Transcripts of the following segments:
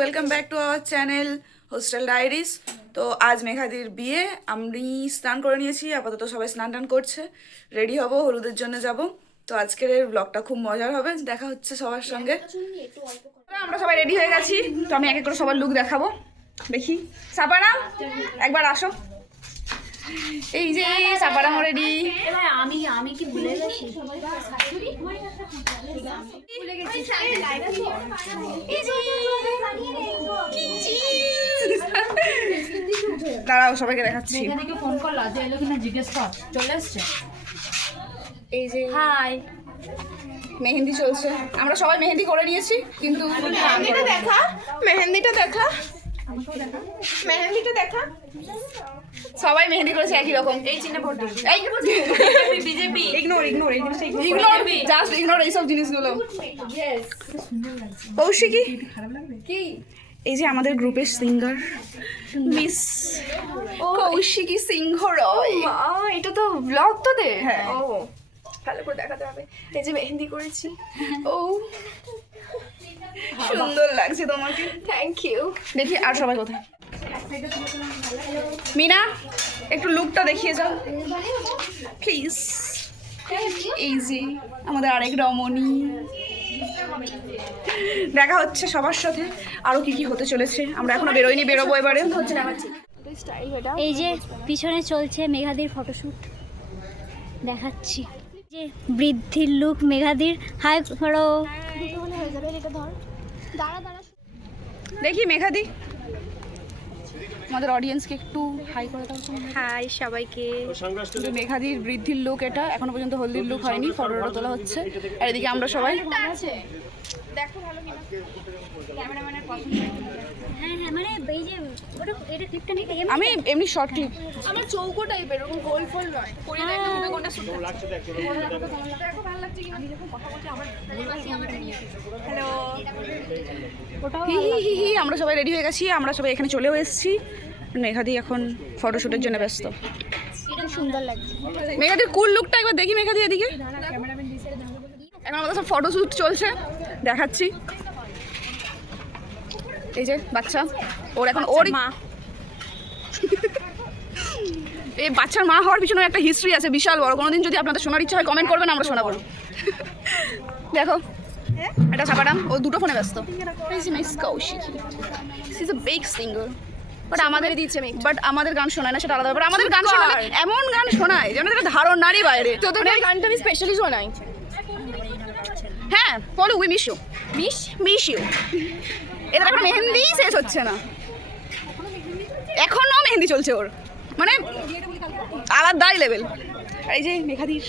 Welcome back to our channel hostel diaries. তো আজ মেঘাদির বিয়ে, আমি স্নান করে নিয়েছি, আপাতত সবাই স্নান টান করছে, রেডি হব, হলুদের জন্য যাব। তো আজকের ব্লগটা খুব মজার হবে, দেখা হচ্ছে সবার সঙ্গে। আমরা সবাই রেডি হয়ে গেছি, তো আমি এক এক করে সবার লুক দেখাবো। দেখি সাপারাম একবার আসো, এই যে সাপারাম রেডি। আমি কি ভুলে গেছি? দাঁড়াও, সবাইকে দেখাচ্ছি। ফোন কর, লাজে এলো কিনা জিজ্ঞেস কর। চলে এসছে। এই যে হাই, মেহেন্দি চলছে, আমরা সবাই মেহেন্দি করে নিয়েছি, কিন্তু মেহেন্দিটা দেখা, মেহেন্দিটা দেখা, মেহেন্দিটা দেখা। সবাই মেহেন্দি করেছে একই রকম। এই চিহ্ন ভোট দিন। এই বিজেপি। ইগনোর ইগনোর এই জিনিসটা ইগনোর, জাস্ট ইগনোর এইসব জিনিসগুলো। কৌশিকী কি? এই যে আমাদের গ্রুপের সিঙ্গার মিস কৌশিকী সিংহ রয়। এটা তো ব্লগ তো দে। হ্যাঁ। ও ভালো করে দেখাতে হবে। এই যে মেহেন্দি করেছি। ও সুন্দর লাগছে তোমাকে, থ্যাংক ইউ। দেখি আর সবাই কোথায়? মিনা একটু লুকটা দেখিয়ে যাও প্লিজ। এই যে আমাদের আরেক রমণী, দেখা হচ্ছে সবার সাথে। আরো কি কি হতে চলেছে আমরা এখনো বেরোইনি, বেরোবো এবারে। এই যে পিছনে চলছে মেঘাদির ফটোশুট, দেখাচ্ছি। যে বৃদ্ধির লুক মেঘাদির। হাই করো। দেখি মেঘাদি, আমাদের অডিয়েন্সকে একটু হাই করে দাও। হাই সবাইকে। মেঘাদির বৃদ্ধির লুক এটা, এখনো পর্যন্ত হলদির লুক হয়নি, ফটোটা তোলা হচ্ছে। আর এদিকে আমরা সবাই হ্যাঁ হ্যাঁ, মানে এই যে ওটা এটা ক্লিপটা নিতে আমি এমনি শর্ট ক্লিপ। আমার চৌকো টাইপের, এরকম গোল ফোল নয়। করি না একদম মুখে কোনটা সুন্দর লাগছে। দেখো ভালো লাগছে কি? আমি যখন কথা বলছি আমার হ্যালো। হি হি হি হি, আমরা সবাই রেডি হয়ে গেছি, আমরা সবাই এখানে চলেও এসেছি। মেঘাদি এখন ফটোশুটের জন্য ব্যস্ত। এটা সুন্দর লাগছে। মেঘাদির কুল লুকটা একবার দেখি। মেঘাদি এদিকে, এখন আমাদের সব ফটোশুট চলছে, দেখাচ্ছি। এই যে বাচ্চা, ওর এখন ওর মা। এই বাচ্চার মা হওয়ার পিছনে একটা হিস্ট্রি আছে বিশাল বড়। কোনোদিন যদি আপনাদের শোনার ইচ্ছা হয় কমেন্ট করবেন, আমরা শোনাবো। দেখো এটা ছাপারাম, ও দুটো ফোনে ব্যস্ত। Miss Kaushiki, she is a big singer, but আমাদের দিচ্ছে, বাট আমাদের গান শোনায় না, সেটা আলাদা ব্যাপার। আমাদের গান শোনালে এমন গান শোনায় যেন এটা ধারণারই বাইরে। তোদের গানটা আমি স্পেশালি শোনাই। হ্যাঁ বলো, we miss you, miss you. এদের এখন মেহেন্দি শেষ হচ্ছে না, এখনো মেহেন্দি চলছে ওর, মানে আলাদাই লেভেল। আর এই যে মেঘাদির,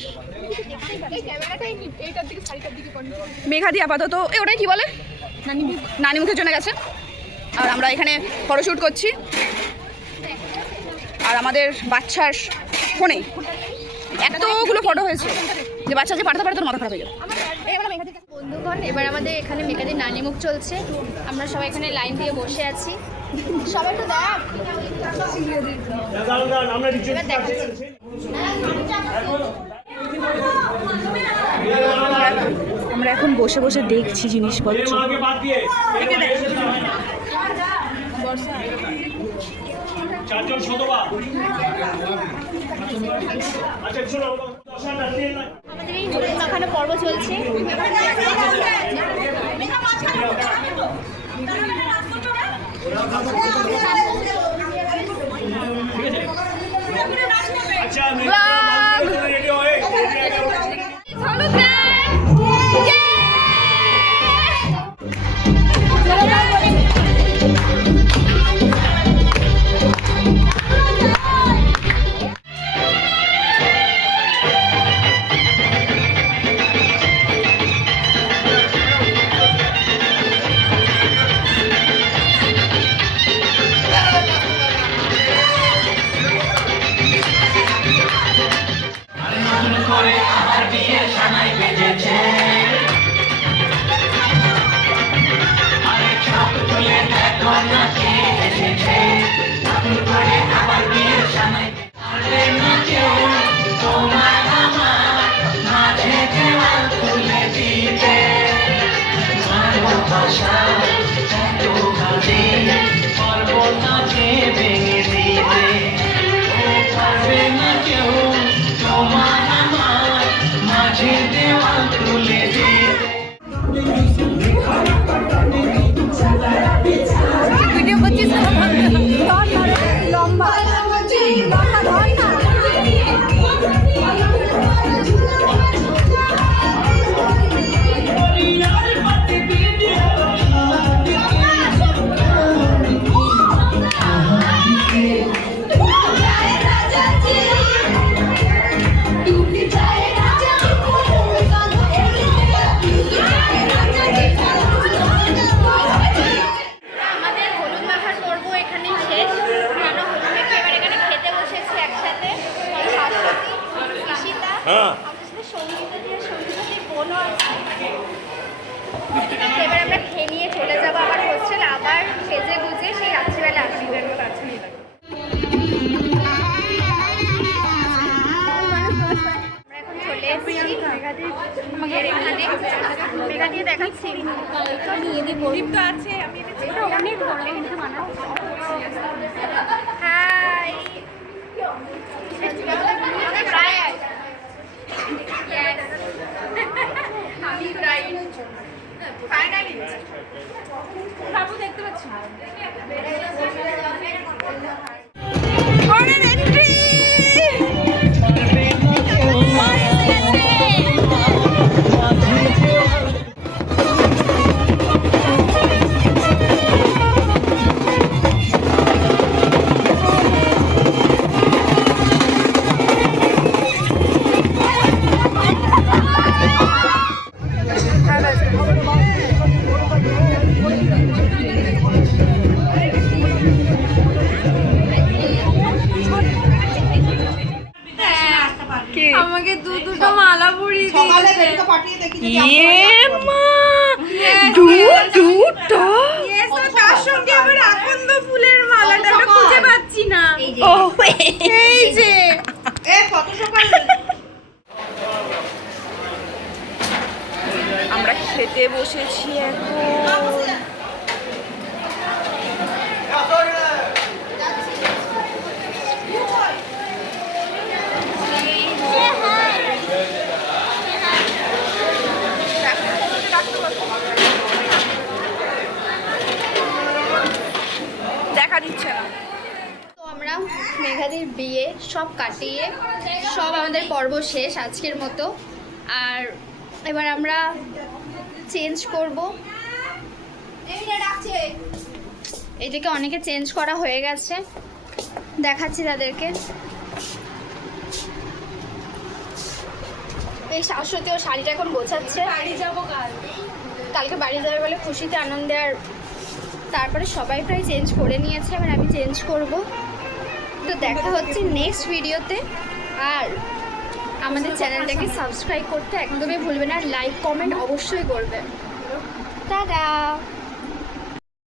মেঘাদি আপাতত ওটাই কি বলে, নানি মুখের জন্য গেছে। আর আমরা এখানে ফটোশ্যুট করছি, আর আমাদের বাচ্চার ফোনে এতগুলো ফটো হয়েছে যে বাচ্চা যে পাঠাতে পারে তোর মাথা খারাপ হয়ে যাবে। বন্ধুগণ, এবার আমাদের এখানে মেঘাদির নানিমুখ চলছে। আমরা সবাই এখানে লাইন দিয়ে বসে আছি। সবাই তো দেখ, এবার দেখাচ্ছি। আমরা এখন বসে বসে দেখছি জিনিসপত্র। আমাদের এই হলুদ মাখানো পর্ব চলছে। প্রদীপ তো আছে, আমি এটা অনেক বললে কিন্তু মানাও। হাই আমি ব্রাইড ফাইনালি বাবু দেখতে পাচ্ছি। আমাকে দুটো মালা পরিয়ে তার সঙ্গে আবার আকন্দ ফুলের মালাটা আমি খুঁজে পাচ্ছি না। এই যে আমরা খেতে বসেছি এখন। দেখা দিচ্ছে না। তো আমরা মেঘাদির বিয়ে সব কাটিয়ে সব আমাদের পর্ব শেষ আজকের মতো। আর এবার আমরা চেঞ্জ করব। এটাকে অনেকে চেঞ্জ করা হয়ে গেছে, দেখাচ্ছি তাদেরকে। এই শাশ্বতীও শাড়িটা এখন গোছাচ্ছে। বাড়ি যাবো কালকে বাড়ি যাবে বলে খুশিতে আনন্দে। আর তারপরে সবাই প্রায় চেঞ্জ করে নিয়েছে, এবার আমি চেঞ্জ করব। তো দেখা হচ্ছে নেক্সট ভিডিওতে। আর আমাদের চ্যানেলটাকে সাবস্ক্রাইব করতে একদমই ভুলবে না, লাইক কমেন্ট অবশ্যই করবে। টাটা।